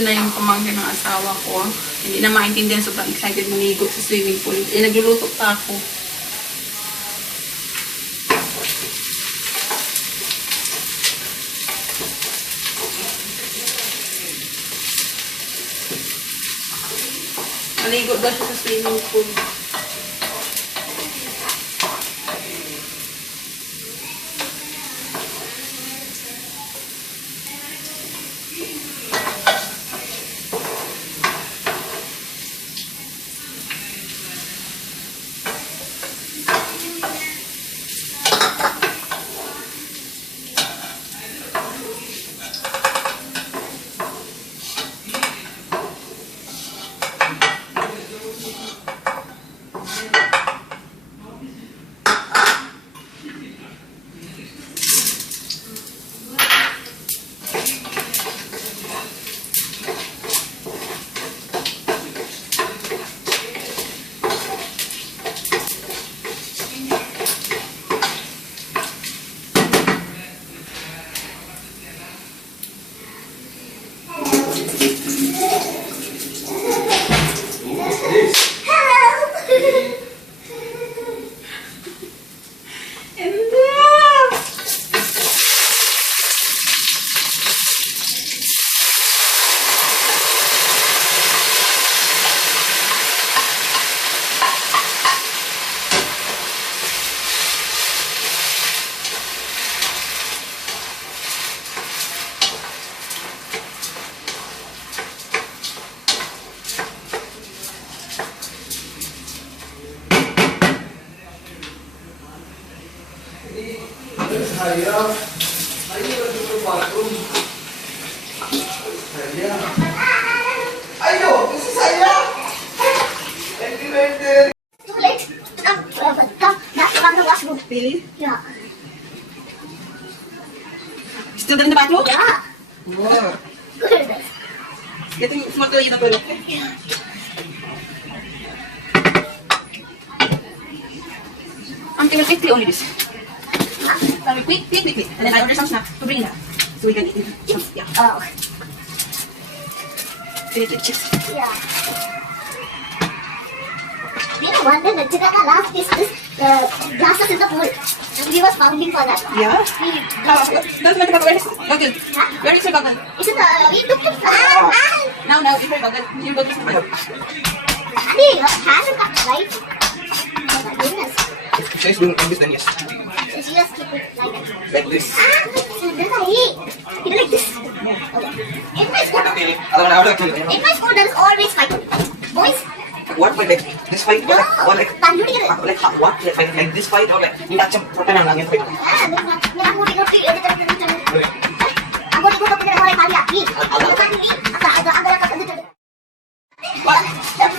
Nandito na yung pamangkin ng asawa ko. Hindi na maintindihan, sobrang excited maligo sa swimming pool. Nagluluto pa ako. Maligo daw siya sa swimming pool. Saya, duduk bathroom. Saya, ayo, isi saya. Ventilator. Too late. Come to washroom. Really? Yeah. Still there in the bathroom? Yeah. Wow. Good. Getting small to you na tulog. Auntie will quickly only this. Sorry, quick. And then I order some snack to bring that. So we can eat it. Yeah. Oh. Chips. Yeah. We were wondering that Chikaka last this glasses in the pool. And we was pounding for that. Yeah? We, Don't let the where is goggle? Where is your goggle? it's in the, we took it. Now, give her goggle. Your goggle is in my hand. Daddy, your hand is cut, right? Oh my goodness. She's doing this then, yes. So she just keep it like that. Like this. You like this? Okay. In my school, there is always fight. Boys, What fight like this fight? no. Or like Banduri ka rin. like what? Like this fight or like hindi siya protenan lang yung fight.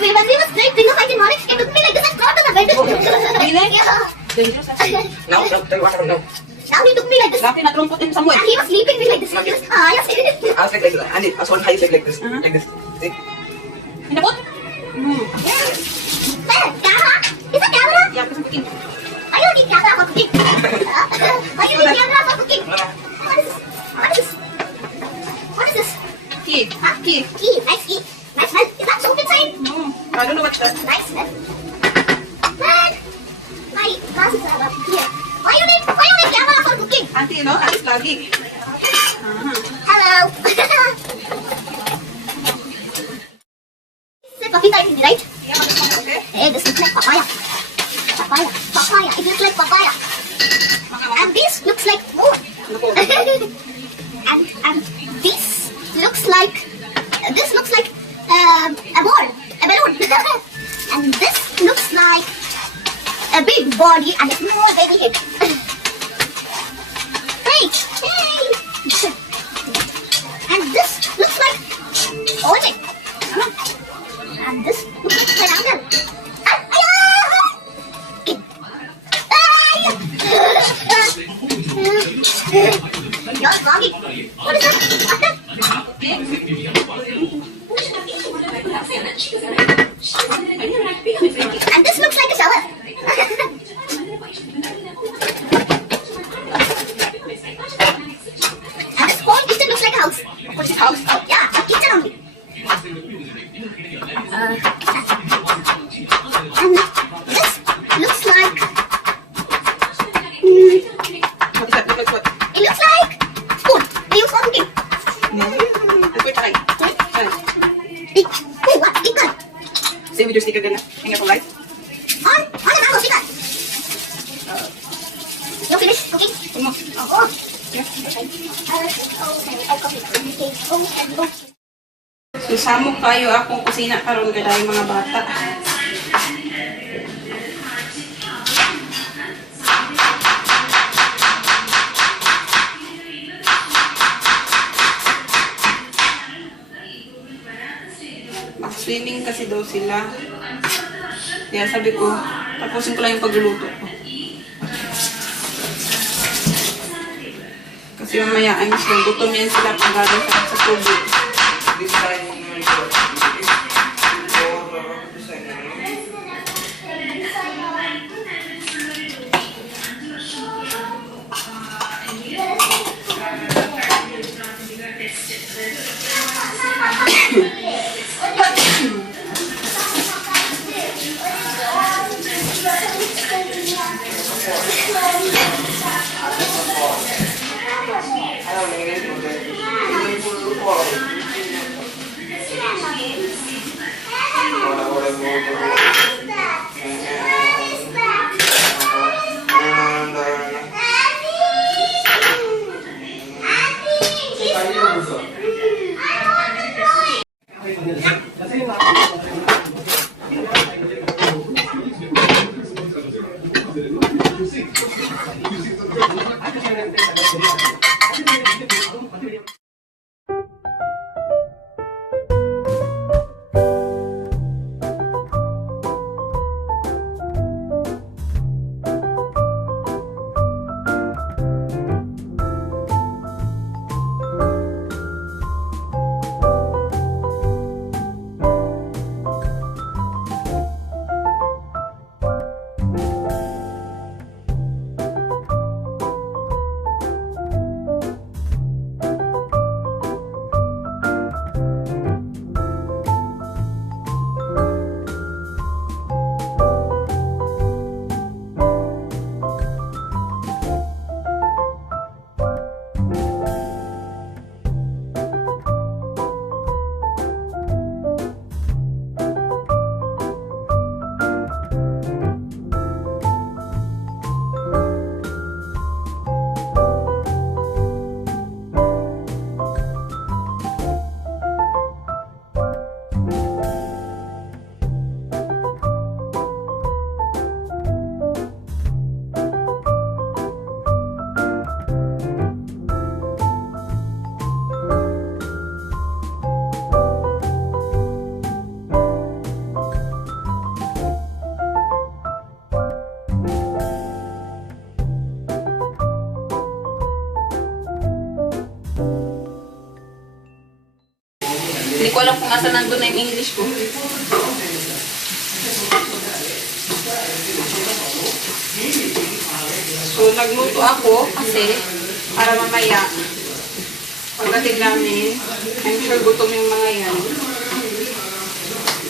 When we was playing finger fight in morning, it took me like this and caught on the bed. Really? Yeah. Dangerous. Now, tell what happened now. Now he took me like this. Lucky na trumpot in somewhere. And he was sleeping me like this. He was, yes. I was like this, and I was one high like this, like this. See? In the boat? Camera? Is that camera? Yeah, because I'm cooking. Why you need camera for cooking? Why you need camera for cooking? What is this? What is this? What is this? Key. Huh? Key. Key. Nice key. Nice smell. Is that soap inside? No, I don't know what's that. Nice smell. Man, my glasses are up here. Why you need camera for cooking? Auntie, you know, Auntie's vlogging. Hello. This is papita, right? Yeah, okay. Hey, this looks like papaya. Papaya. It looks like papaya. And this looks like moon. and this looks like a ball, a balloon. And this looks like a big body and a small baby head. Hey. And this looks like orange. And this looks like triangle. You're vlogging. What is that? And this looks like a shower. And this whole kitchen looks like a house. What's his house? Yeah, a kitchen only. Susamok kayo akong kusina karon kada yung mga bata. Swimming kasi daw sila. Kaya sabi ko, tapusin ko lang yung pagluluto ko. Kasi mamaya ay mas gutom yan sila pag gagawin sa tubig. Hindi ko alam kung asa nandun na yung English ko. So, nagluto ako kasi para mamaya pagdating namin, I'm sure gutom yung mga yan.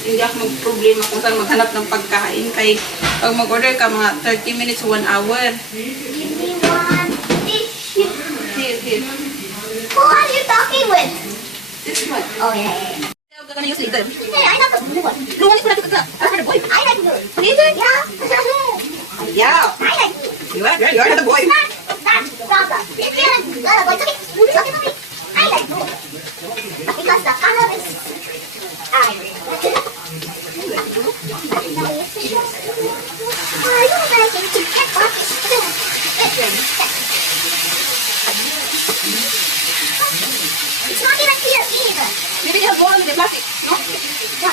Hindi ako magproblema kung saan maghanap ng pagkain. Kaya pag mag-order ka, mga 30 minutes, 1 hour. Here. Who are you talking with? This one. Oh, yeah. I'm gonna use later. Hey, I like the blue one. Blue one is for the boy. I like blue. Really? Yeah. Yeah. I like blue. You are the boy. That's the problem. If you like blue, it's okay. It's okay for me. I like blue. Because the color is iron. Are you guys going to get what? It's not even clear either. Maybe they have more with the plastic. No? Yeah.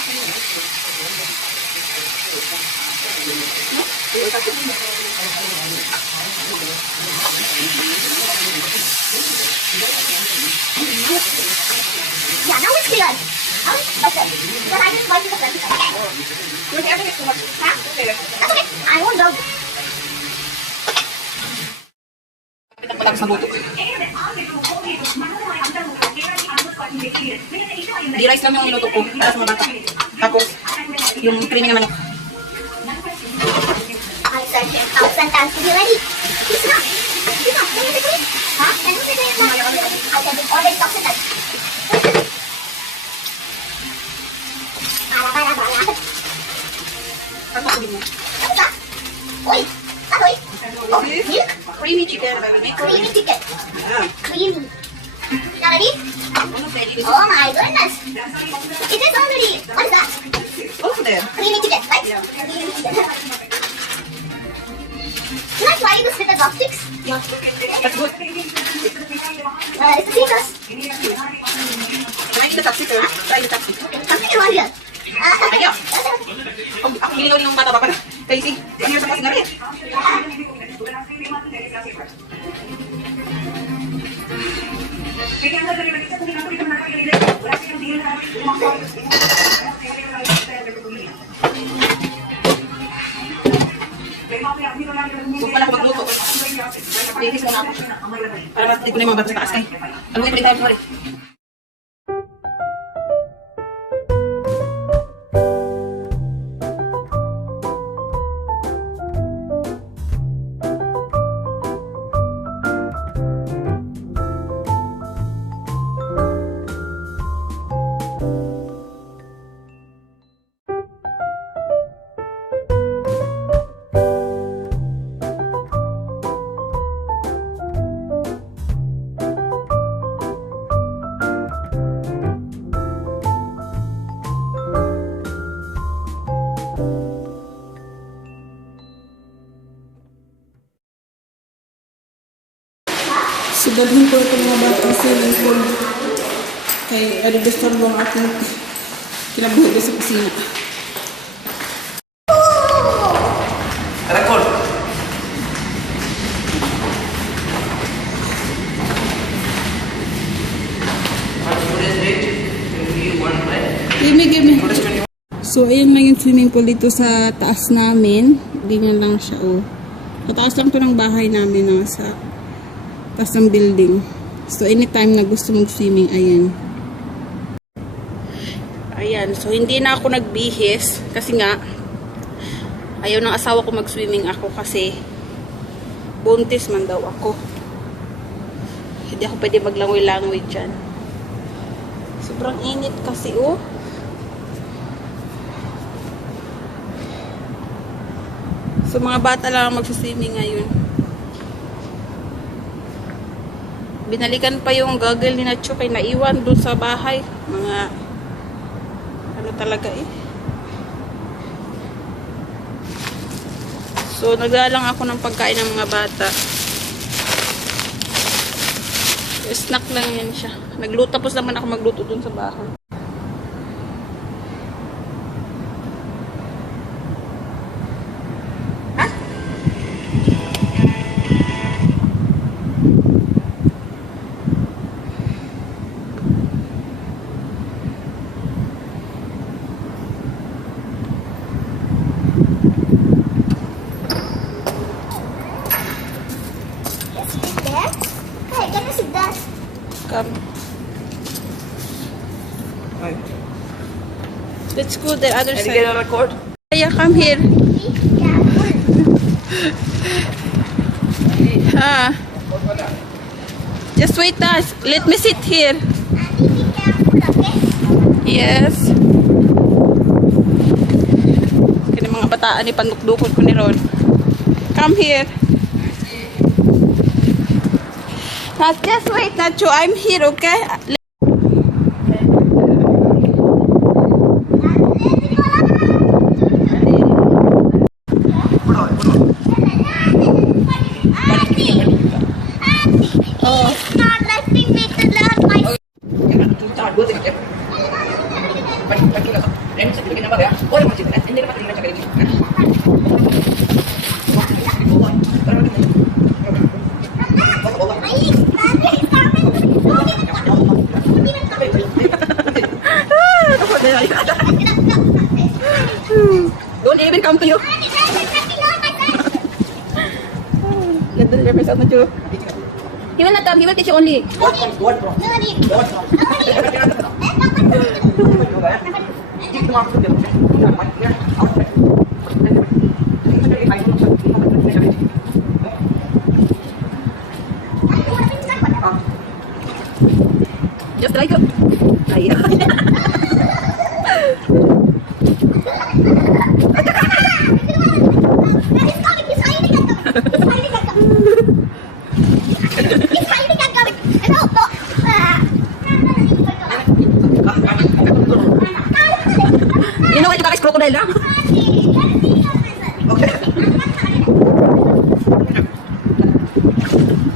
Yeah, now it's clear. Now it's better. But I just like the plastic. You're getting it too much. Huh? That's okay. I won't go. Tapos mabuto. Di rice lang yung niluto ko para sa mga bata. Tapos, yung creamy naman. I sent him 1,000 times to be ready. He's not. He's not. Can you take it? Huh? Can you take it? No, I sent him already 1,000 times. Para. Tapos, sabihin mo. Ano ba? Uy! Ano eh? Milk. Creamy chicken. I will make for Creamy you. chicken. Yeah. Creamy. Now ready? Oh my goodness. It is already. What is that? Over there. Creamy chicken, right? Creamy chicken. Can I try this with the chopsticks? Yeah. That's good. It's the scissors. Can I eat the chopstick? Try the chopstick. Something around here. Ayaw. Ang giligaw yung bata pa pala. Casey, ang hirap sa kasi gabi. So pala ako magluto. Linis mo na ako. Para matitid ko na yung mga bata sa taas kay. Aluin ko rin tayo, sorry. So, dalhin ko ito mga batang swimming pool. Kay disturbo ang aking kinabuhi sa kusina. Record. Today's date, 21, right? Give me. Today's 21. So, ayun lang yung swimming pool dito sa taas namin. Ganyan lang siya, oh. Pataas lang to ng bahay namin, no, sa taas ng building. So, anytime na gusto mag-swimming, ayan. Ayan. So, hindi na ako nagbihis. Kasi nga, ayaw ng asawa ko mag-swimming ako kasi buntis man daw ako. Hindi ako pwede maglangoy-langoy dyan. Sobrang init kasi, oh. So, mga bata lang ang magsiswimming ngayon. Binalikan pa yung goggle ni Nacho kay naiwan dun sa bahay. Mga, ano talaga eh. So, naglalang ako ng pagkain ng mga bata. Snack lang yan siya. Nagluto, tapos naman ako magluto dun sa bahay. Can you sit there? Come. Hi. Let's go the other Can you get side. a record? Yeah, come here. Be careful. Just wait us. Let me sit here. Auntie, be careful, okay? Yes. Kaya mga bataan ni pandukdukot ko ni Ron. Come here. Now, just wait, Nacho. I'm here, okay? Oh. Not letting me to learn my Don't even come to you. Let the reverse out, Nacho. He will not come. He will teach you only. Just like it. He's hiding at the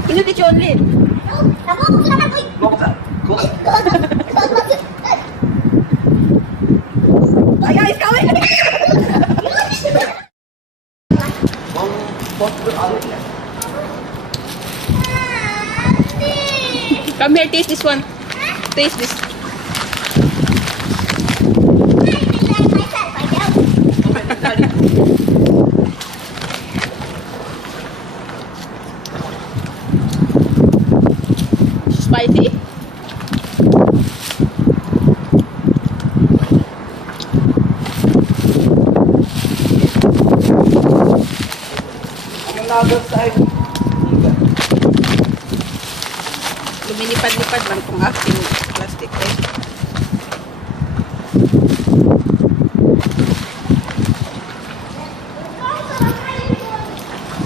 Can you teach only? Ako, sila ko. Buksan. Buksan. Ay, guys, kawin! Come here, taste this one. Taste this. Spicy? Another side. Lumilipad-lipad man itong aking plastic eh.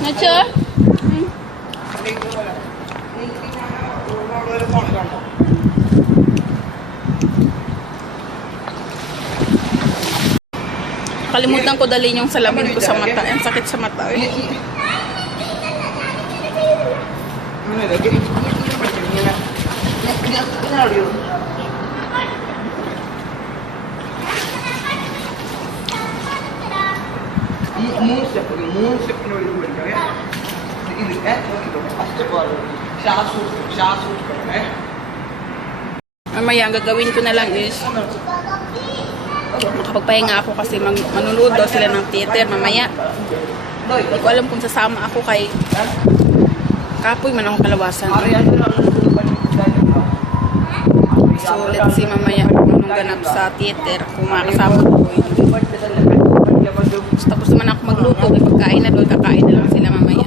Nacho? Kalimutan ko dalhin yung salamin ko sa mata. Ang sakit sa mata eh. Ano lagi? Mamaya, ang gagawin ko na lang is makapagpahinga ako kasi manunood daw sila ng theater mamaya. Hindi ko alam kung sasama ako kay kapoy man akong kalawasan. So, let's see mamaya kung anong ganap sa theater, kung makakasama ko. Tapos naman ako magluto, may pagkain na doon, kakain na lang sila mamaya.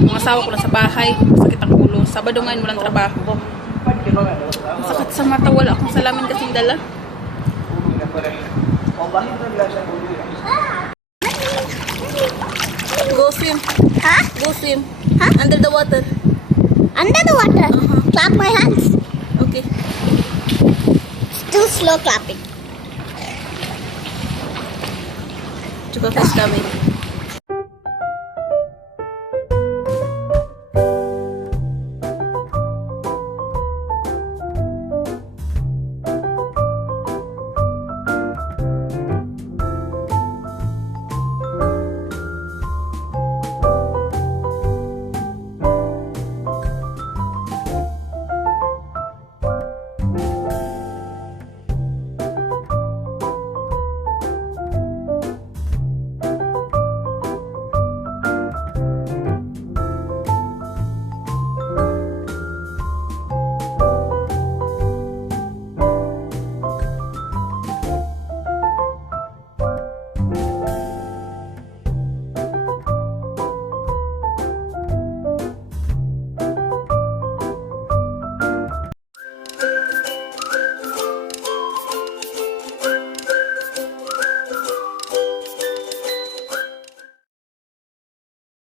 Yung asawa ko lang sa bahay, sakit ang ulo. Sabado ngayon, walang trabaho. Ang sakit sa mata, wala akong salamin kasing dala. Go swim. Huh? Go swim. Huh? Under the water. Under the water. Clap my hands. Okay. Too slow clapping. Chuka fish coming.